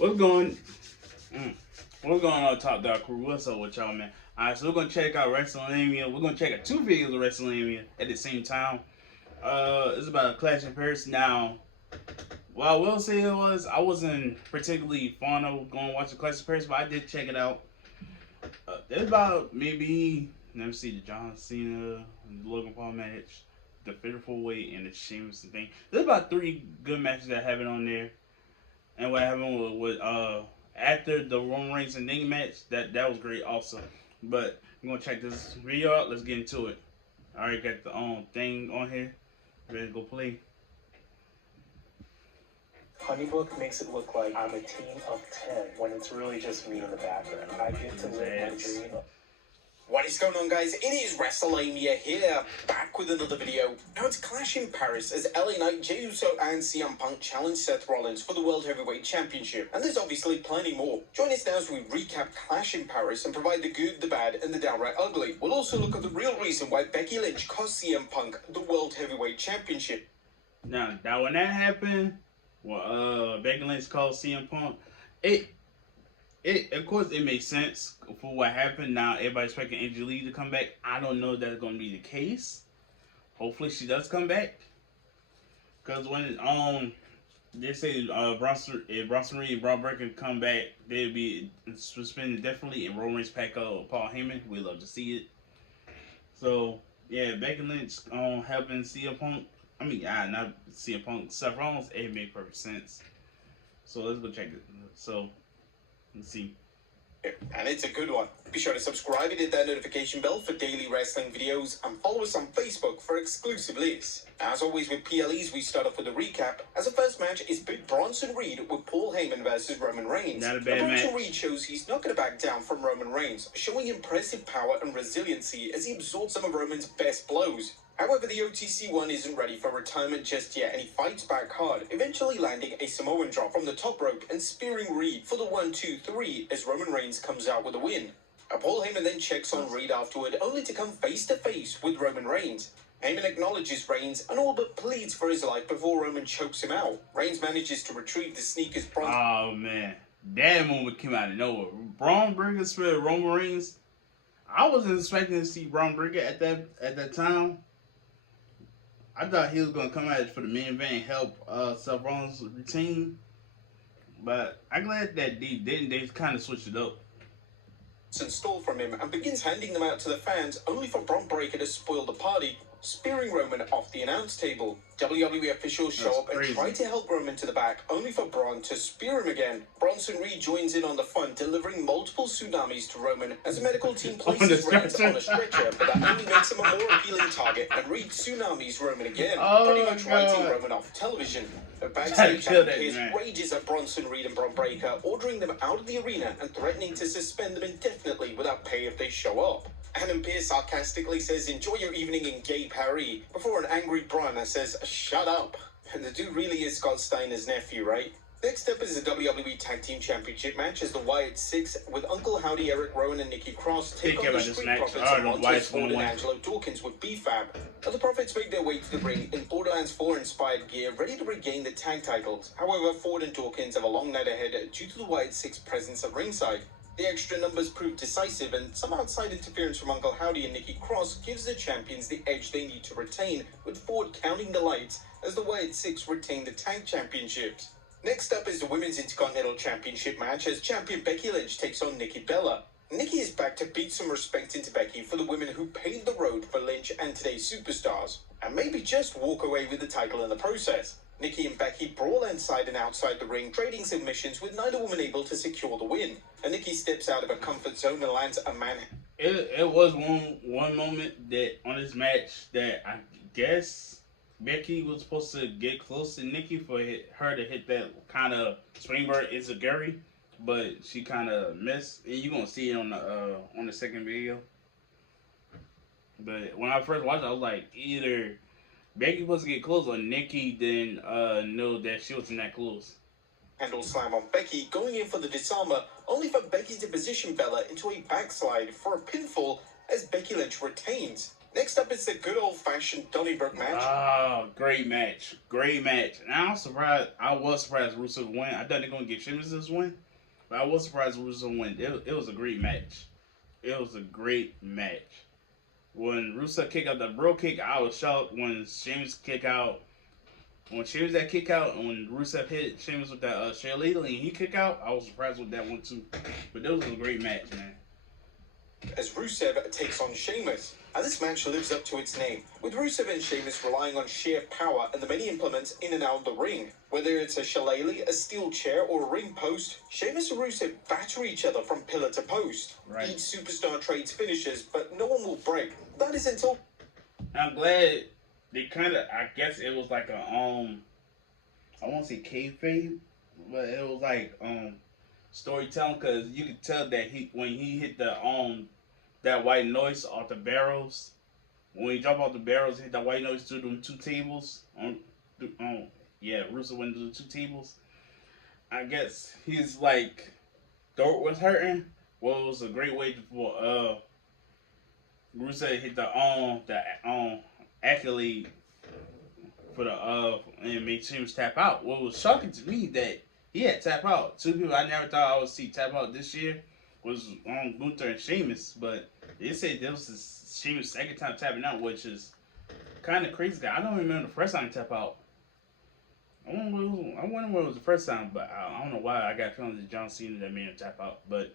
What's going? Mm, what's going on, Top Dog Crew? What's up with y'all, man? Alright, so we're gonna check out Wrestlelamia. We're gonna check out two videos of Wrestlelamia at the same time. It's about a Clash in Paris. Now, what I will say was I wasn't particularly fond of going to watch the Clash in Paris, but I did check it out. There's about maybe let me see the John Cena, the Logan Paul match, the Fearful Weight, and the Sheamus thing. There's about three good matches that have it on there. And what happened with after the Roman Reigns and Ning match, that was great also. But we're gonna check this video out. Let's get into it. I already got the thing on here. Ready to go play. Honeybook makes it look like I'm a team of 10 when it's really just me in the background. I get to live my dream. What is going on, guys? It is Wrestlelamia here, back with another video. Now it's Clash in Paris as LA Knight, Jey Uso and CM Punk challenge Seth Rollins for the World Heavyweight Championship. And there's obviously plenty more. Join us now as we recap Clash in Paris and provide the good, the bad and the downright ugly. We'll also look at the real reason why Becky Lynch cost CM Punk the World Heavyweight Championship. Now when that happened, Becky Lynch called CM Punk, it of course it makes sense for what happened. Now everybody's expecting Angelina to come back. I don't know if that's gonna be the case. Hopefully she does come back. Cause when they say Bronson Reed and Braun Breaker come back, they'll be suspended indefinitely, and Roman Reigns pack up Paul Heyman. We love to see it. So yeah, Becky Lynch helping CM Punk. I mean, not CM Punk, Seth Rollins. It made perfect sense. So let's go check it. So. Let's see. And it's a good one. Be sure to subscribe and hit that notification bell for daily wrestling videos and follow us on Facebook for exclusive lists. As always with PLEs, we start off with a recap, as the first match is Big Bronson Reed with Paul Heyman versus Roman Reigns. Not a bad match. Bronson Reed shows he's not going to back down from Roman Reigns, showing impressive power and resiliency as he absorbs some of Roman's best blows. However, the OTC one isn't ready for retirement just yet, and he fights back hard, eventually landing a Samoan drop from the top rope and spearing Reed for the 1-2-3 as Roman Reigns comes out with a win. Paul Heyman then checks on Reed afterward, only to come face to face with Roman Reigns. Heyman acknowledges Reigns and all but pleads for his life before Roman chokes him out. Reigns manages to retrieve the sneakers. Oh man, that moment came out of nowhere. Braun Breaker spared Roman Reigns. I wasn't expecting to see Braun Breaker at that time. I thought he was gonna come out for the main event and help Seth Rollins retain, but I'm glad that they didn't. They kind of switched it up. And stole from him and begins handing them out to the fans, only for Braun Breaker to spoil the party, spearing Roman off the announce table. WWE officials show up and try to help Roman to the back, only for Braun to spear him again. Bronson Reed joins in on the fun, delivering multiple tsunamis to Roman as the medical team places Reigns on a stretcher, but that only makes him a more appealing target, and Reed tsunamis Roman again, pretty much writing Roman off television. But backstage, Pearce rages at Bronson Reed and Braun Breaker, ordering them out of the arena and threatening to suspend them indefinitely without pay if they show up. Adam Pearce sarcastically says, "Enjoy your evening in Gay Paris," before an angry Braun says, "Shut up." And the dude really is Scott Steiner's nephew, right? Next up is the WWE Tag Team Championship match as the Wyatt Six with Uncle Howdy, Eric Rowan and Nikki Cross take on the Street Profits of Montez Ford and Angelo Dawkins with B-Fab. The Profits make their way to the ring in Borderlands 4 inspired gear, ready to regain the tag titles. However, Ford and Dawkins have a long night ahead due to the Wyatt Six presence at ringside. The extra numbers prove decisive, and some outside interference from Uncle Howdy and Nikki Cross gives the champions the edge they need to retain, with Ford counting the lights as the Wyatt Six retain the tag championships. Next up is the Women's Intercontinental Championship match as champion Becky Lynch takes on Nikki Bella. Nikki is back to beat some respect into Becky for the women who paved the road for Lynch and today's superstars, and maybe just walk away with the title in the process. Nikki and Becky brawl inside and outside the ring, trading submissions with neither woman able to secure the win. And Nikki steps out of her comfort zone and lands a man. It was one moment that on this match that I guess Becky was supposed to get close to Nikki for her to hit that kind of springboard enziguri, but she kind of missed. And you're gonna see it on the second video. But when I first watched it, I was like, either Becky was to get close or Nikki didn't know that she wasn't that close. Handle slam on Becky, going in for the disarmer, only for Becky to position Bella into a backslide for a pinfall as Becky Lynch retains. Next up is the good old-fashioned Donnybrook match. Ah, great match. Great match. And I was surprised Russo win. I thought they're going to get Sheamus this win. But I was surprised Russo win. It was a great match. It was a great match. When Russo kicked out the bro kick, I was shocked. When Sheamus kick out, when Sheamus that kick out, and when Rusev hit Sheamus with that Shillelagh and he kick out, I was surprised with that one too. But that was a great match, man. As Rusev takes on Sheamus. And this match lives up to its name, with Rusev and Sheamus relying on sheer power and the many implements in and out of the ring. Whether it's a shillelagh, a steel chair, or a ring post, Sheamus and Rusev batter each other from pillar to post. Right. Each superstar trades finishes, but no one will break. That is until... I'm glad they kind of, I guess it was like a, I won't say kayfabe, but it was like, storytelling, because you could tell that when he hit the, that white noise off the barrels. When he jumped off the barrels, hit that white noise through them two tables. Russo went through the two tables. I guess his throat was hurting. Well, it was a great way for Russo hit the accolade for the and made Sheamus tap out. What was shocking to me that he had tap out. Two people I never thought I would see tap out this year was Gunther and Sheamus, but they said this was Sheamus' second time tapping out, which is kind of crazy. I don't remember the first time he tapped out. I wonder what was the first time, but I don't know why I got feeling that John Cena that made him tap out. But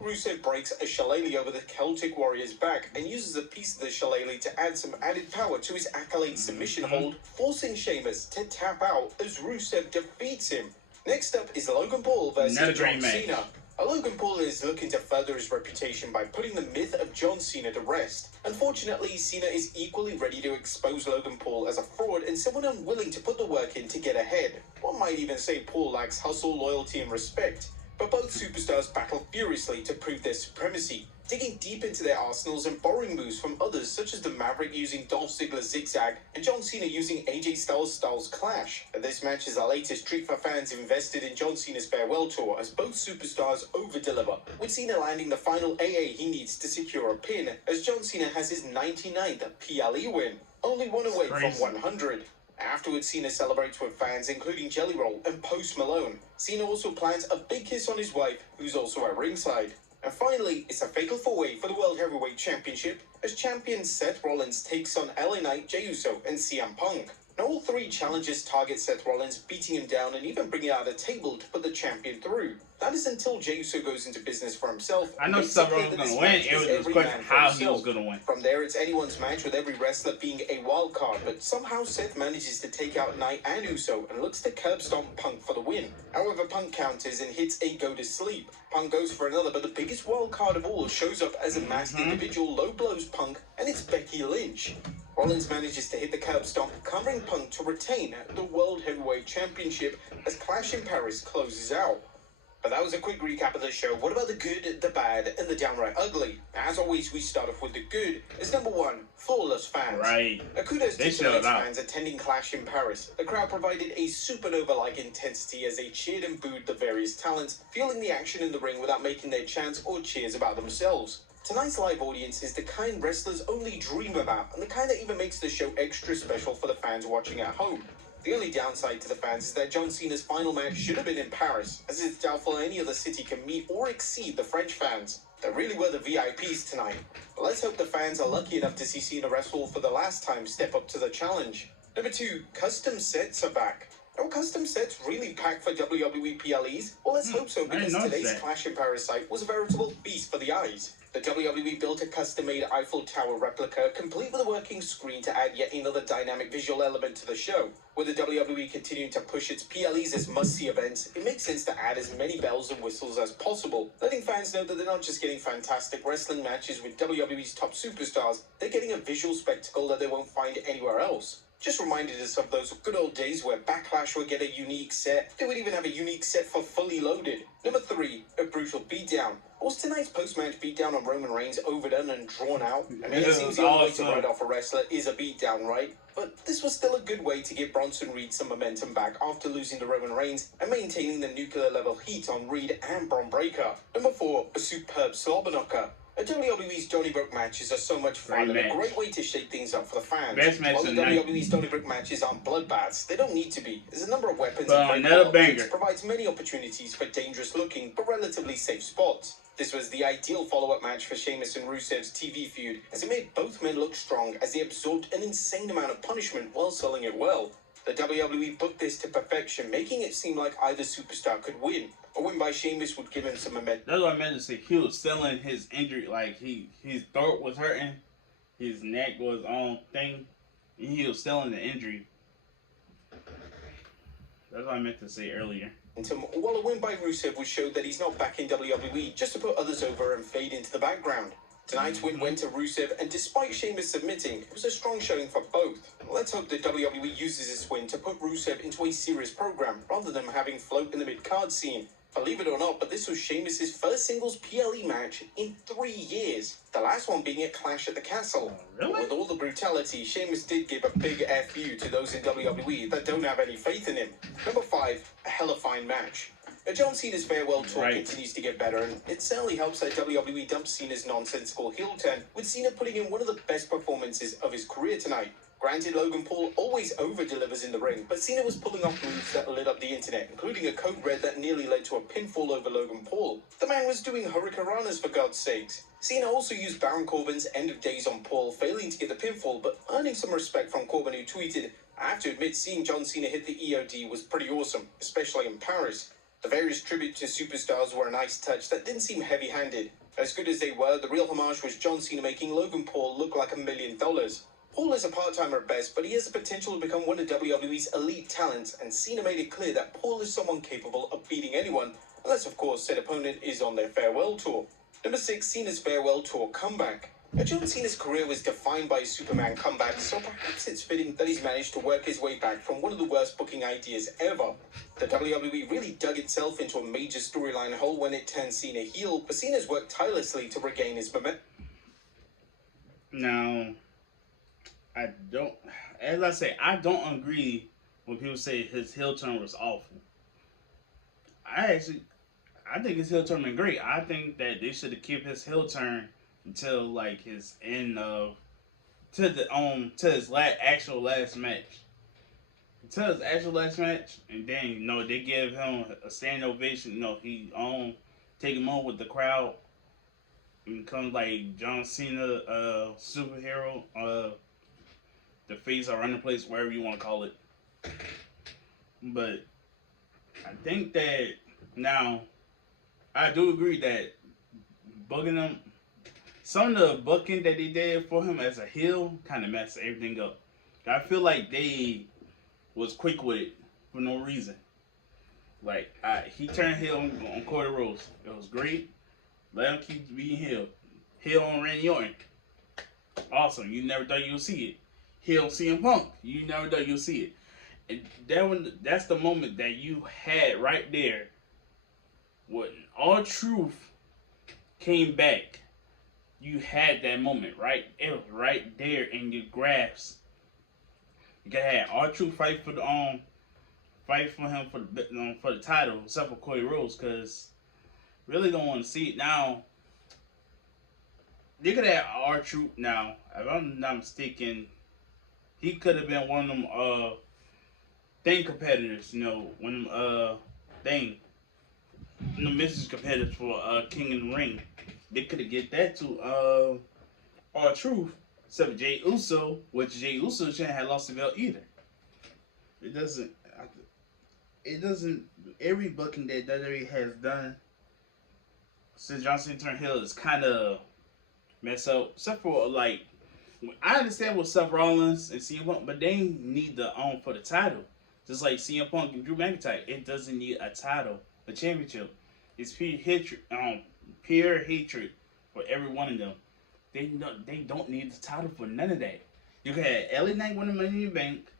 Rusev breaks a shillelagh over the Celtic Warrior's back and uses a piece of the shillelagh to add some added power to his accolade submission hold, forcing Sheamus to tap out as Rusev defeats him. Next up is Logan Paul versus John Cena. Logan Paul is looking to further his reputation by putting the myth of John Cena to rest. Unfortunately, Cena is equally ready to expose Logan Paul as a fraud and someone unwilling to put the work in to get ahead. One might even say Paul lacks hustle, loyalty, and respect. But both superstars battle furiously to prove their supremacy, digging deep into their arsenals and borrowing moves from others such as the Maverick using Dolph Ziggler's zigzag and John Cena using AJ Styles' clash. This match is the latest treat for fans invested in John Cena's farewell tour as both superstars over-deliver, with Cena landing the final AA he needs to secure a pin as John Cena has his 99th PLE win, only one away from 100. Afterwards, Cena celebrates with fans, including Jelly Roll and Post Malone. Cena also plans a big kiss on his wife, who's also at ringside. And finally, it's a fatal four-way for the World Heavyweight Championship, as champion Seth Rollins takes on LA Knight, Jey Uso, and CM Punk. Now, all three challengers target Seth Rollins, beating him down and even bringing out a table to put the champion through. That is until Jey Uso goes into business for himself. I know Seth Rollins was going to win. It was just a question how he was going to win. From there, it's anyone's match with every wrestler being a wild card, but somehow Seth manages to take out Knight and Uso and looks to curb stomp Punk for the win. However, Punk counters and hits a go to sleep. Punk goes for another, but the biggest wild card of all shows up as a masked individual, low blows Punk, and it's Becky Lynch. Rollins manages to hit the curb stomp, covering Punk to retain the World Heavyweight Championship as Clash in Paris closes out. But that was a quick recap of the show. What about the good, the bad, and the downright ugly? As always, we start off with the good. As number one, flawless fans. Right. Kudos to tonight's fans attending Clash in Paris. The crowd provided a supernova-like intensity as they cheered and booed the various talents, fueling the action in the ring without making their chants or cheers about themselves. Tonight's live audience is the kind wrestlers only dream about, and the kind that even makes the show extra special for the fans watching at home. The only downside to the fans is that John Cena's final match should have been in Paris, as it's doubtful any other city can meet or exceed the French fans. They really were the VIPs tonight. But let's hope the fans are lucky enough to see Cena wrestle for the last time step up to the challenge. Number two, custom sets are back. Are custom sets really packed for WWE PLEs? Well, let's hope so, because today's Clash in Paris site was a veritable feast for the eyes. The WWE built a custom-made Eiffel Tower replica, complete with a working screen to add yet another dynamic visual element to the show. With the WWE continuing to push its PLEs as must-see events, it makes sense to add as many bells and whistles as possible, letting fans know that they're not just getting fantastic wrestling matches with WWE's top superstars, they're getting a visual spectacle that they won't find anywhere else. Just reminded us of those good old days where Backlash would get a unique set. They would even have a unique set for Fully Loaded. Number three, a brutal beatdown. Was tonight's post-match beatdown on Roman Reigns overdone and drawn out? I mean, it seems the only way to write off a wrestler is a beatdown, right? But this was still a good way to give Bronson Reed some momentum back after losing to Roman Reigns and maintaining the nuclear-level heat on Reed and Bron Breakker. Number four, a superb slobber knocker. A WWE's Donnybrook matches are so much fun and a great way to shake things up for the fans. Best match While the of the night. WWE's Donnybrook matches aren't bloodbaths, they don't need to be. There's a number of weapons But and another breakable objects banger. provides many opportunities for dangerous looking but relatively safe spots. This was the ideal follow-up match for Sheamus and Rusev's TV feud, as it made both men look strong as they absorbed an insane amount of punishment while selling it well. The WWE booked this to perfection, making it seem like either superstar could win. A win by Sheamus would give him some momentum. That's what I meant to say. He was selling his injury, like his throat was hurting, his neck was on thing, and he was selling the injury. That's what I meant to say earlier. While a win by Rusev would show that he's not back in WWE just to put others over and fade into the background. Tonight's win went to Rusev, and despite Sheamus submitting, it was a strong showing for both. Let's hope that WWE uses this win to put Rusev into a serious program, rather than having float in the mid-card scene. Believe it or not, but this was Sheamus' first singles PLE match in 3 years. The last one being at Clash at the Castle. Really? With all the brutality, Sheamus did give a big FU to those in WWE that don't have any faith in him. Number 5, a hella fine match. John Cena's farewell tour continues to get better, and it certainly helps that WWE dumped Cena's nonsensical heel turn, with Cena putting in one of the best performances of his career tonight. Granted, Logan Paul always over-delivers in the ring, but Cena was pulling off moves that lit up the internet, including a code red that nearly led to a pinfall over Logan Paul. The man was doing hurricanranas for God's sakes. Cena also used Baron Corbin's end of days on Paul, failing to get the pinfall, but earning some respect from Corbin, who tweeted, "I have to admit, seeing John Cena hit the EOD was pretty awesome, especially in Paris." The various tributes to superstars were a nice touch that didn't seem heavy-handed. As good as they were, the real homage was John Cena making Logan Paul look like $1 million. Paul is a part-timer at best, but he has the potential to become one of WWE's elite talents, and Cena made it clear that Paul is someone capable of beating anyone, unless of course said opponent is on their farewell tour. Number 6, Cena's farewell tour comeback. John Cena's career was defined by his Superman comeback, so perhaps it's fitting that he's managed to work his way back from one of the worst booking ideas ever. The WWE really dug itself into a major storyline hole when it turned Cena heel, but Cena's worked tirelessly to regain his momentum. Now, as I say, I don't agree when people say his heel turn was awful. I think his heel turn been great. I think that they should have kept his heel turn until like his end of to his actual last match. Until his actual last match, and then they give him a standing ovation. He take him on with the crowd and becomes like John Cena, superhero, the face or running place, wherever you want to call it. But I think that now I do agree that booking him. Some of the booking that they did for him as a heel kind of messed everything up. I feel like they was quick with it for no reason. Like, he turned heel on Cody Rhodes. It was great. Let him keep being heel. Heel on Randy Orton. Awesome. You never thought you would see it. Heel CM Punk. You never thought you would see it. And that's the moment that you had right there. When R-Truth came back. You had that moment, right? It was right there in your grasp. You could have R-Truth fight for him for the title, except for Cody Rhodes, because really don't want to see it now. They could have R-Truth now. If I'm not mistaken, he could have been one of them thing competitors. One of them the message competitors for King in the Ring. They could have get that to R-Truth, except for Jey Uso, which Jey Uso shouldn't have lost the belt either. It doesn't. Every booking that WWE has done since John Cena turned heel is kind of messed up. Except for like, I understand with Seth Rollins and CM Punk, but they need the for the title. Just like CM Punk and Drew McIntyre, it doesn't need a title, a championship. It's pure hatred for every one of them. They don't need the title for none of that. You can have LA Knight win the Money in the Bank.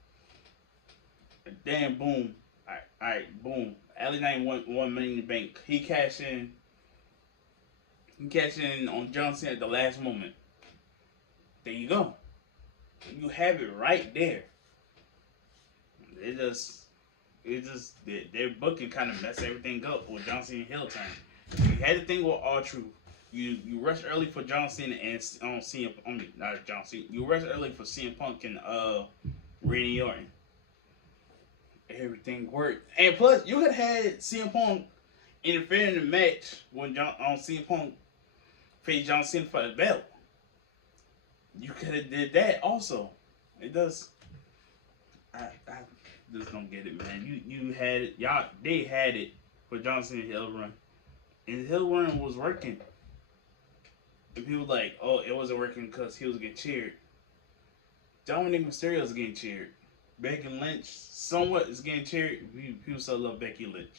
Then boom, alright, boom. LA Knight won Money in the Bank. He cashed in on John Cena at the last moment. There you go. You have it right there. Their booking kind of messed everything up with John Cena heel turn. You had the thing with R-Truth. You rush early for John Cena and CM. I mean, not John Cena. You rush early for CM Punk and Randy Orton. Everything worked, and plus you could have had CM Punk interfere in the match when CM Punk faced John Cena for the belt. You could have did that also. It does. I just don't get it, man. You had it. Y'all, they had it for John Cena Hill Run, and Hill Run was working. And people like, oh, it wasn't working because he was getting cheered. Dominic Mysterio is getting cheered. Becky Lynch somewhat is getting cheered. People still love Becky Lynch.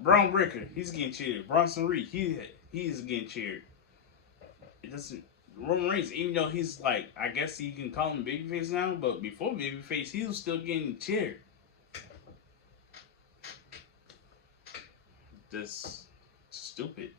Braun Breaker, he's getting cheered. Bronson Reed, he's getting cheered. It doesn't. Roman Reigns, even though he's like, I guess you can call him babyface now, but before babyface, he was still getting cheered. That's stupid.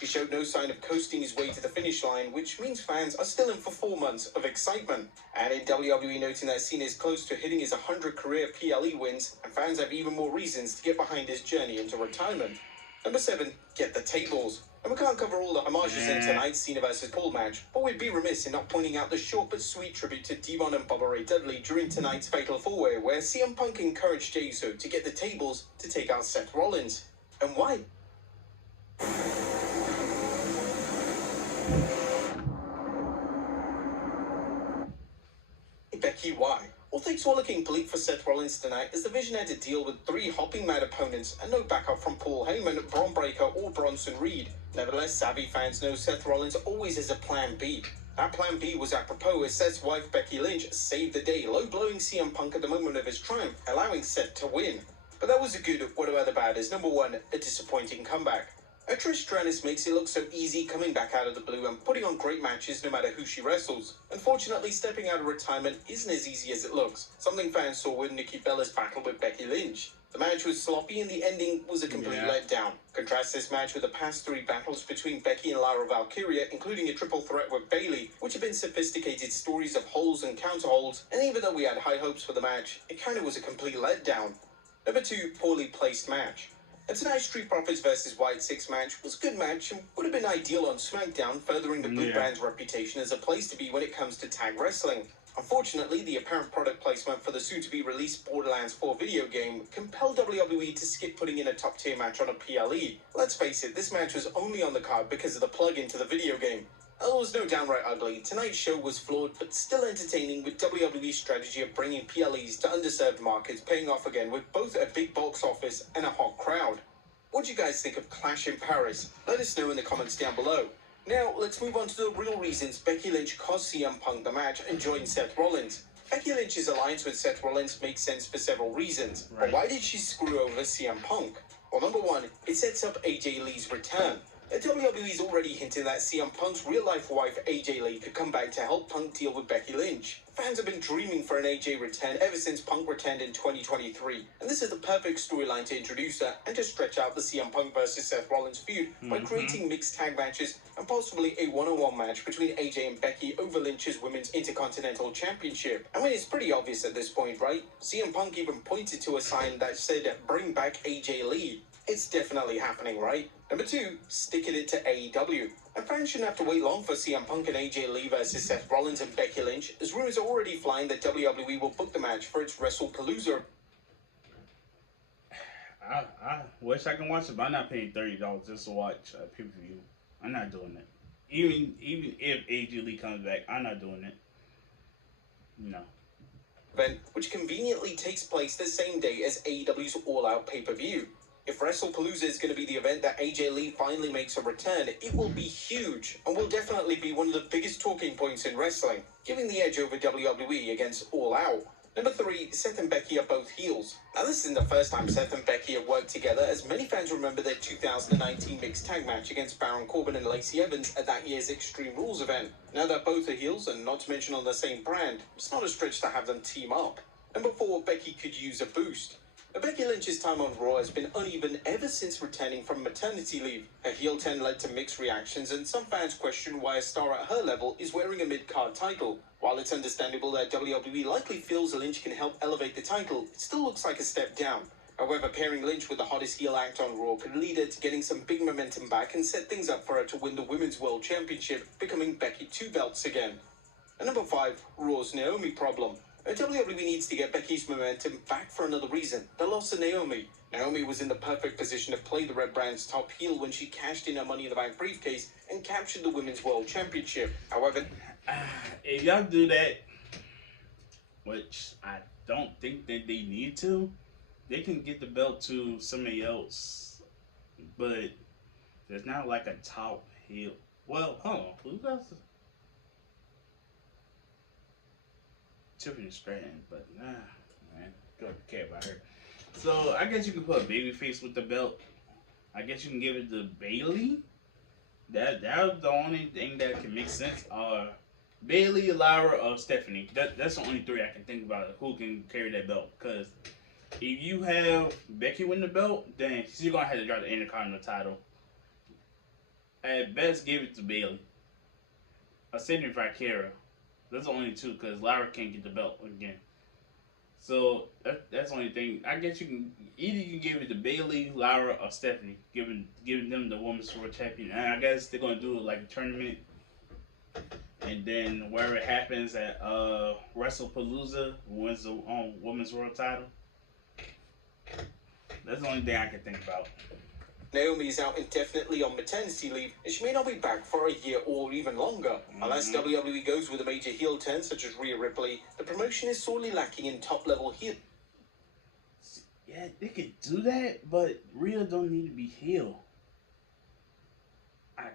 He showed no sign of coasting his way to the finish line, which means fans are still in for 4 months of excitement. And in WWE noting that Cena is close to hitting his 100 career PLE wins, and fans have even more reasons to get behind his journey into retirement. Number 7, get the tables. And we can't cover all the homages in tonight's Cena vs. Paul match, but we'd be remiss in not pointing out the short but sweet tribute to Devon and Bubba Ray Dudley during tonight's Fatal 4-Way, where CM Punk encouraged Jey Uso to get the tables to take out Seth Rollins. And why? Becky, why? Well, things were looking bleak for Seth Rollins tonight as the Vision had to deal with 3 hopping mad opponents and no backup from Paul Heyman, Braun Breaker, or Bronson Reed. Nevertheless, savvy fans know Seth Rollins always has a plan B. That plan B was apropos as Seth's wife Becky Lynch saved the day, low-blowing CM Punk at the moment of his triumph, allowing Seth to win. But that was a good what about the bad is. Number 1, a disappointing comeback. Trish Stratus makes it look so easy coming back out of the blue and putting on great matches no matter who she wrestles. Unfortunately, stepping out of retirement isn't as easy as it looks, something fans saw with Nikki Bella's battle with Becky Lynch. The match was sloppy and the ending was a complete letdown. Contrast this match with the past 3 battles between Becky and Lara Valkyria, including a triple threat with Bayley, which have been sophisticated stories of holes and counter-holds, and even though we had high hopes for the match, it kind of was a complete letdown. Number 2, poorly placed match. And tonight's Street Profits vs. White 6 match was a good match and would have been ideal on SmackDown, furthering the Blue Brand's reputation as a place to be when it comes to tag wrestling. Unfortunately, the apparent product placement for the soon-to-be-released Borderlands 4 video game compelled WWE to skip putting in a top-tier match on a PLE. Let's face it, this match was only on the card because of the plug-in to the video game. It was no downright ugly. Tonight's show was flawed, but still entertaining, with WWE's strategy of bringing PLEs to underserved markets paying off again with both a big box office and a hot crowd. What do you guys think of Clash in Paris? Let us know in the comments down below. Now, let's move on to the real reasons Becky Lynch cost CM Punk the match and joined Seth Rollins. Becky Lynch's alliance with Seth Rollins makes sense for several reasons. But why did she screw over CM Punk? Well, number 1, it sets up AJ Lee's return. WWE's already hinted that CM Punk's real-life wife, AJ Lee, could come back to help Punk deal with Becky Lynch. Fans have been dreaming for an AJ return ever since Punk returned in 2023, and this is the perfect storyline to introduce her and to stretch out the CM Punk vs. Seth Rollins feud by creating mixed tag matches and possibly a one-on-one match between AJ and Becky over Lynch's Women's Intercontinental Championship. I mean, it's pretty obvious at this point, right? CM Punk even pointed to a sign that said, "Bring back AJ Lee." It's definitely happening, right? Number 2, sticking it to AEW. And fans shouldn't have to wait long for CM Punk and AJ Lee versus Seth Rollins and Becky Lynch, as rumors are already flying that WWE will book the match for its WrestlePalooza. I wish I can watch it, but I'm not paying $30 just to watch a pay-per-view. I'm not doing it. Even if AJ Lee comes back, I'm not doing it. No. Event, which conveniently takes place the same day as AEW's All Out pay-per-view. If WrestlePalooza is going to be the event that AJ Lee finally makes a return, it will be huge and will definitely be one of the biggest talking points in wrestling, giving the edge over WWE against All Out. Number 3, Seth and Becky are both heels. Now, this isn't the first time Seth and Becky have worked together, as many fans remember their 2019 mixed tag match against Baron Corbin and Lacey Evans at that year's Extreme Rules event. Now that both are heels, and not to mention on the same brand, it's not a stretch to have them team up. Number 4, Becky could use a boost. Becky Lynch's time on Raw has been uneven ever since returning from maternity leave. Her heel turn led to mixed reactions, and some fans question why a star at her level is wearing a mid-card title. While it's understandable that WWE likely feels Lynch can help elevate the title, it still looks like a step down. However, pairing Lynch with the hottest heel act on Raw could lead her to getting some big momentum back and set things up for her to win the Women's World Championship, becoming Becky 2 belts again. And number 5, Raw's Naomi problem. WWE needs to get Becky's momentum back for another reason, the loss of Naomi. Naomi was in the perfect position to play the Red Brand's top heel when she cashed in her Money in the Bank briefcase and captured the Women's World Championship. However, if y'all do that, which I don't think that they need to, they can get the belt to somebody else, but there's not like a top heel. Well, hold on, who else? Tiffany Stratton, but nah, man, don't care about her. So I guess you can put a babyface with the belt. I guess you can give it to Bayley. That was the only thing that can make sense. Bayley, Lyra, or Stephanie. That's the only 3 I can think about who can carry that belt. Because if you have Becky win the belt, then she's gonna have to drop the Intercontinental title. At best, give it to Bayley. Or Cedric Kara. That's the only 2 because Lyra can't get the belt again. So that's the only thing. I guess you can give it to Bayley, Lyra, or Stephanie, giving them the Women's World Champion. And I guess they're gonna do it like a tournament, and then wherever it happens at WrestlePalooza, wins the Women's World Title. That's the only thing I can think about. Naomi is out indefinitely on maternity leave, and she may not be back for a year or even longer. Unless WWE goes with a major heel turn such as Rhea Ripley, the promotion is sorely lacking in top-level heel. Yeah, they could do that, but Rhea don't need to be heel. I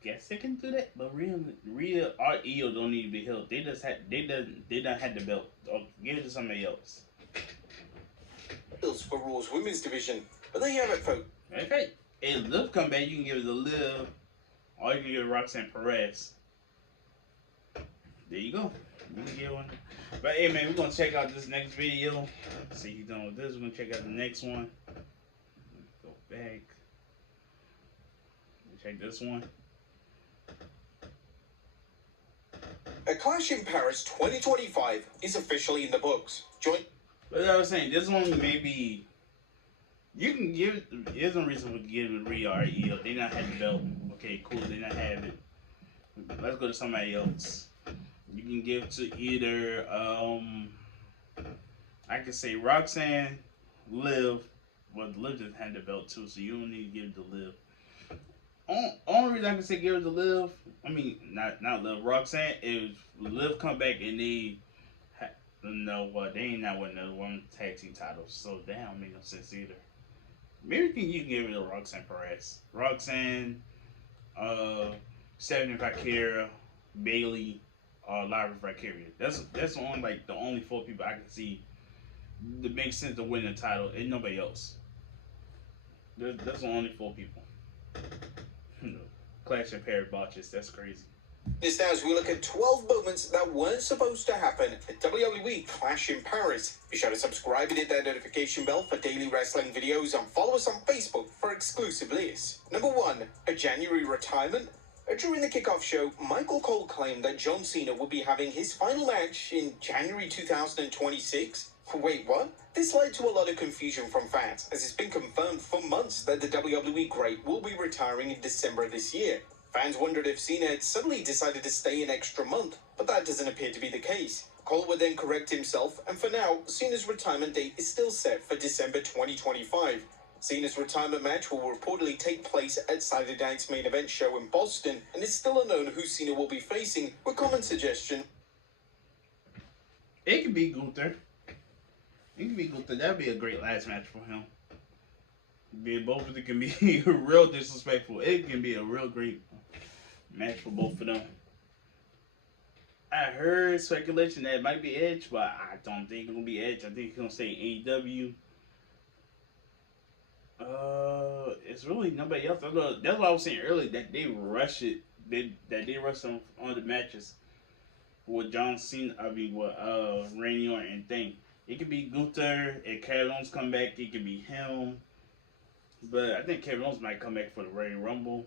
guess they can do that, but Rhea or Io don't need to be heel. They don't have the belt. Or give it to somebody else. For Raw's women's division, but there you have it, folks. Okay. If Liv come back, you can give it to Liv, or you can give it to Roxanne Perez. There you go. You can get one. But hey, man, we're gonna check out this next video. See he's done with this. We're gonna check out the next one. Go back. Check this one. A Clash in Paris 2025 is officially in the books. But as I was saying, this one maybe. You can give. There's no reason for giving Rhea or Io. They not have the belt. Okay, cool. They not have it. Let's go to somebody else. You can give to either. I can say Roxanne, Liv. Well, Liv just had the belt too, so you don't need to give it to Liv. Only reason I can say give it to Liv. I mean, not Liv. Roxanne. If Liv come back and they. No, they ain't not winning the one tag team titles, so that don't make no sense either. Maybe you can give it to Roxanne Perez. Roxanne, Stephanie Kara, Bayley, Lyra Valkyria. That's the only 4 people I can see that makes sense to win the title, and nobody else. That's the only 4 people. Clash and Paris botches. That's crazy. This as we look at 12 moments that weren't supposed to happen at WWE Clash in Paris. Be sure to subscribe and hit that notification bell for daily wrestling videos and follow us on Facebook for exclusive lists. Number 1, a January retirement. During the kickoff show, Michael Cole claimed that John Cena would be having his final match in January 2026. Wait, what? This led to a lot of confusion from fans, as it's been confirmed for months that the WWE Great will be retiring in December this year. Fans wondered if Cena had suddenly decided to stay an extra month, but that doesn't appear to be the case. Cole would then correct himself, and for now, Cena's retirement date is still set for December 2025. Cena's retirement match will reportedly take place at Saturday night's main event show in Boston, and it's still unknown who Cena will be facing, with common suggestion. It could be Gunther. That'd be a great last match for him. Both of them can be real disrespectful. It can be a real great match for both of them. I heard speculation that it might be Edge, but I don't think it's gonna be Edge. I think it's gonna say AEW. It's really nobody else. That's what I was saying earlier, that they rush it. They rush them on the matches with John Cena. With Randy Orton and Thing. It could be Gunther. If Kevin Owens come back, it could be him. But I think Kevin Owens might come back for the Royal Rumble.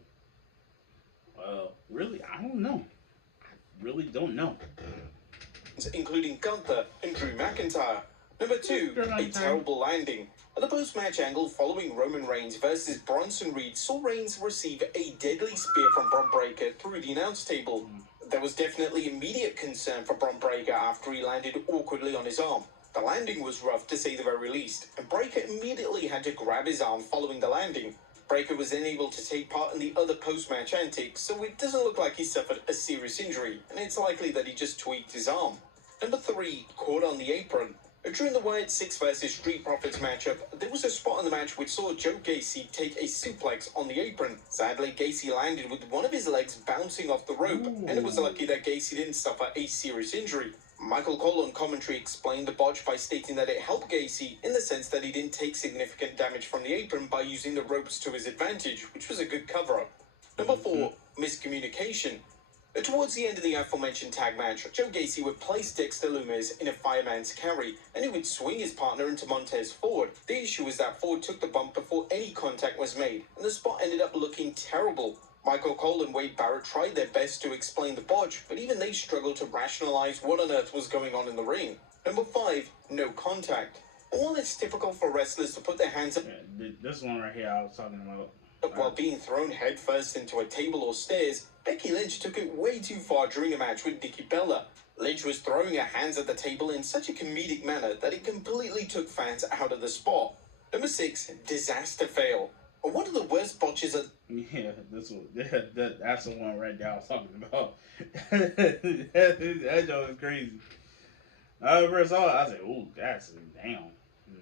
Really, I don't know. I really don't know. Including Gunther and Drew McIntyre. Number 2, a terrible landing. At the post-match angle following Roman Reigns versus Bronson Reed saw Reigns receive a deadly spear from Bron Breakker through the announce table. There was definitely immediate concern for Bron Breakker after he landed awkwardly on his arm. The landing was rough to say the very least, and Breakker immediately had to grab his arm following the landing. Breakker was then able to take part in the other post-match antics, so it doesn't look like he suffered a serious injury, and it's likely that he just tweaked his arm. Number 3, caught on the apron. During the Wyatt 6 vs Street Profits matchup, there was a spot in the match which saw Joe Gacy take a suplex on the apron. Sadly, Gacy landed with one of his legs bouncing off the rope, and it was lucky that Gacy didn't suffer a serious injury. Michael Cole on commentary explained the botch by stating that it helped Gacy in the sense that he didn't take significant damage from the apron by using the ropes to his advantage, which was a good cover-up. Number 4, miscommunication. Towards the end of the aforementioned tag match, Joe Gacy would place Dexter Lumis in a fireman's carry, and he would swing his partner into Montez Ford. The issue was that Ford took the bump before any contact was made, and the spot ended up looking terrible. Michael Cole and Wade Barrett tried their best to explain the botch, but even they struggled to rationalize what on earth was going on in the ring. Number 5, no contact. While it's typical for wrestlers to put their hands up, this one right here I was talking about. While being thrown headfirst into a table or stairs, Becky Lynch took it way too far during a match with Nikki Bella. Lynch was throwing her hands at the table in such a comedic manner that it completely took fans out of the spot. Number 6, disaster fail. One of the worst botches of... Yeah, that's the one right there I was talking about. That joke is crazy. I first saw it, I said, "Ooh, that's damn."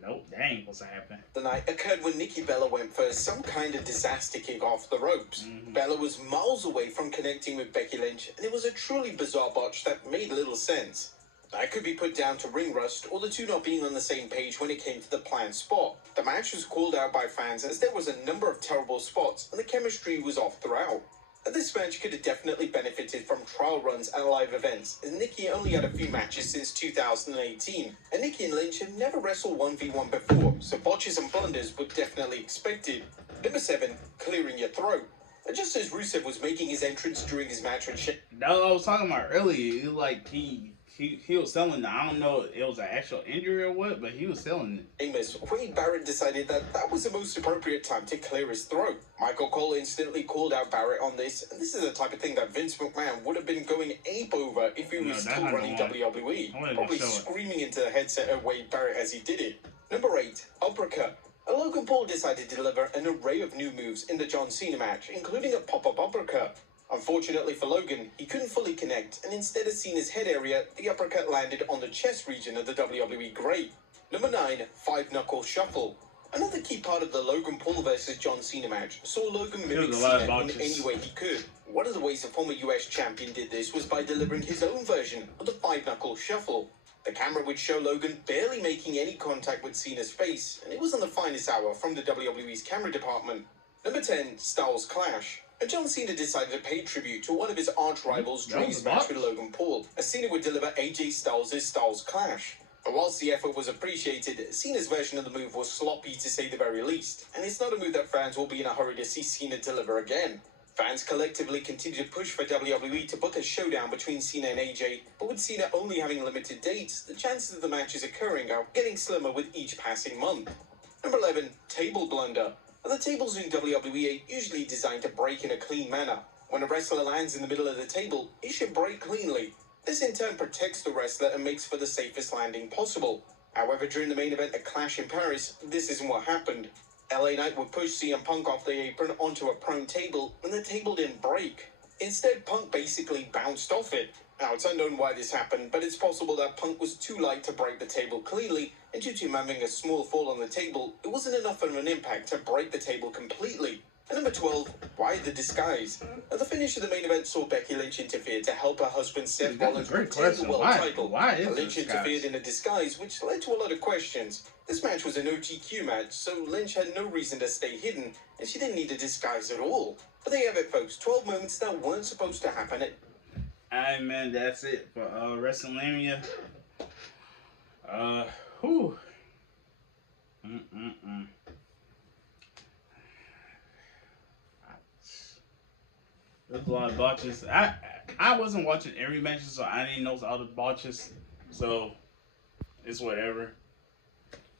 Nope, that ain't supposed to happen. The night occurred when Nikki Bella went for some kind of disaster kick off the ropes. Bella was miles away from connecting with Becky Lynch, and it was a truly bizarre botch that made little sense. That could be put down to ring rust or the two not being on the same page when it came to the planned spot. The match was called out by fans as there was a number of terrible spots and the chemistry was off throughout. This match could have definitely benefited from trial runs and live events, as Nikki only had a few matches since 2018, and Nikki and Lynch had never wrestled 1v1 before, so botches and blunders were definitely expected. Number 7, clearing your throat. Just as Rusev was making his entrance during his match with That was what I was talking about earlier. It was like he was selling it. I don't know if it was an actual injury or what, but he was selling it. Amos, Wade Barrett decided that was the most appropriate time to clear his throat. Michael Cole instantly called out Barrett on this, and this is the type of thing that Vince McMahon would have been going ape over if he was still running WWE, probably screaming into the headset at Wade Barrett as he did it. Number 8, uppercut. Logan Paul decided to deliver an array of new moves in the John Cena match, including a pop-up uppercut. Unfortunately for Logan, he couldn't fully connect, and instead of Cena's head area, the uppercut landed on the chest region of the WWE Great. Number 9, 5-knuckle shuffle. Another key part of the Logan Paul versus John Cena match saw Logan mimic Cena in any way he could. One of the ways the former US champion did this was by delivering his own version of the 5-knuckle shuffle. The camera would show Logan barely making any contact with Cena's face, and it was on the finest hour from the WWE's camera department. Number 10, Styles Clash. And John Cena decided to pay tribute to one of his arch rivals during his match with Logan Paul, as Cena would deliver AJ Styles' Styles Clash. And whilst the effort was appreciated, Cena's version of the move was sloppy to say the very least, and it's not a move that fans will be in a hurry to see Cena deliver again. Fans collectively continue to push for WWE to book a showdown between Cena and AJ, but with Cena only having limited dates, the chances of the matches occurring are getting slimmer with each passing month. Number 11, table blunder. The tables in WWE are usually designed to break in a clean manner. When a wrestler lands in the middle of the table, it should break cleanly. This in turn protects the wrestler and makes for the safest landing possible. However, during the main event at Clash in Paris, this isn't what happened. LA Knight would push CM Punk off the apron onto a prone table, and the table didn't break. Instead, Punk basically bounced off it. Now, it's unknown why this happened, but it's possible that Punk was too light to break the table cleanly, and due to him having a small fall on the table, it wasn't enough of an impact to break the table completely. And number 12, why the disguise? At the finish of the main event saw Becky Lynch interfere to help her husband Seth Rollins retain the world title. Lynch interfered in a disguise, which led to a lot of questions. This match was an OTQ match, so Lynch had no reason to stay hidden, and she didn't need a disguise at all. But there you have it, folks. 12 moments that weren't supposed to happen. Alright, man, that's it for Wrestlelamia. Whew. There's a lot of botches. I wasn't watching every match, so I didn't know all the botches. So it's whatever.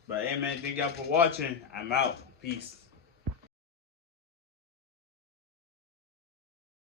But hey man, thank y'all for watching. I'm out. Peace.